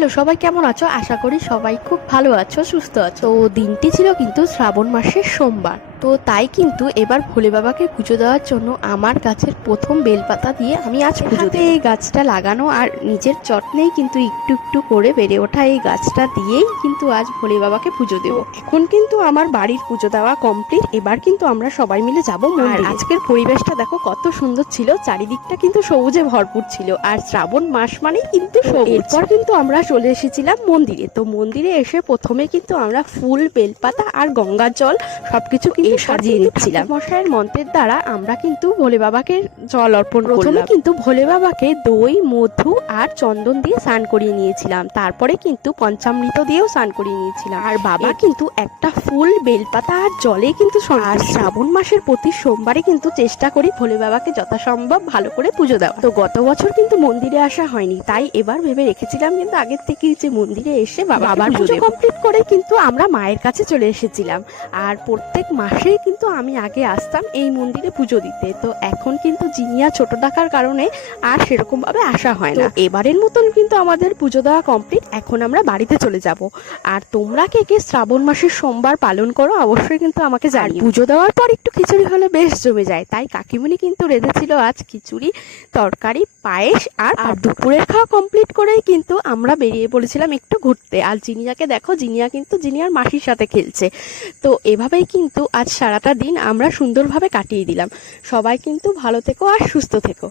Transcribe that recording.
Hello, সবাই কেমন আছো? আশা করি সবাই খুব ভালো আছো, সুস্থ আছো। তো দিনটি ছিল কিন্তু শ্রাবণ মাসের সোমবার। তো তাই কিন্তু এবার ভোলে বাবাকে পুজো দেওয়ার জন্য আমার গাছের প্রথম বেলপাতা দিয়ে আমি আজ পুজো দেব। এই গাছটা লাগানো আর নিজের যত্নেই কিন্তু একটু একটু করে বেড়ে ওঠা এই গাছটা দিয়েই কিন্তু আজ ভোলে বাবাকে পুজো দেব। এখন কিন্তু আমার বাড়ির পুজো দেওয়া কমপ্লিট। এবার কিন্তু আমরা সবাই মিলে যাব মন্দিরে। আজকের পরিবেশটা দেখো কত সুন্দর ছিল, চারিদিকটা কিন্তু সবুজে ভরপুর ছিল। আর শ্রাবণ মাস মানেই কিন্তু সবুজ। এরপর কিন্তু আমরা চলে এসেছিলাম মন্দিরে। তো মন্দিরে এসে প্রথমে কিন্তু আমরা ফুল, বেলপাতা আর গঙ্গার জল সবকিছু কিন্তু সাজিয়ে নিচ্ছিলাম। মশাইয়ের মন্ত্রের দ্বারা আমরা কিন্তু ভোলে বাবাকে জল অর্পণ করলাম। প্রথমে কিন্তু ভোলে বাবাকে দই, মধু আর চন্দন দিয়ে স্নান করিয়ে নিয়েছিলাম। তারপরে কিন্তু পঞ্চামৃত দিয়েও স্নান করিয়ে নিয়েছিলাম। আর বাবা কিন্তু একটা ফুল, বেলপাতা আর জলে কিন্তু আর শ্রাবণ মাসের প্রতি সোমবারে কিন্তু চেষ্টা করি ভোলে বাবাকে যথাসম্ভব ভালো করে পুজো দেওয়া। তো গত বছর কিন্তু মন্দিরে আসা হয়নি, তাই এবার ভেবে রেখেছিলাম কিন্তু আগের থেকেই যে মন্দিরে এসে বাবার পুজো কমপ্লিট করে কিন্তু আমরা মায়ের কাছে চলে এসেছিলাম। আর প্রত্যেক মাসেই কিন্তু আমি আগে আসতাম এই মন্দিরে পুজো দিতে। তো এখন কিন্তু জিনিয়া ছোট থাকার কারণে আর সেরকম ভাবে আসা হয় না। এবারের মতন কিন্তু আমাদের পুজো দেওয়া কমপ্লিট। এখন আমরা বাড়িতে চলে যাব। আর তোমরা কে কে শ্রাবণ মাসের সোমবার পালন করো অবশ্যই কিন্তু আমাকে জানিও। পুজো দেওয়ার পর একটু খিচুড়ি হলে বেশ জমে যায়, তাই কাকিমুনি কিন্তু রেঁধেছিল আজ খিচুড়ি, তরকারি, পায়েস। আর দুপুরের খাওয়া কমপ্লিট করেই কিন্তু আমরা বেরিয়ে পড়েছিলাম একটু ঘুরতে। আর জিনিয়াকে দেখো, জিনিয়া কিন্তু জিনিয়ার মাসির সাথে খেলছে। তো এভাবেই কিন্তু আজ সারাটা দিন আমরা সুন্দরভাবে কাটিয়ে দিলাম। সবাই কিন্তু ভালো থেকো আর সুস্থ থেকো।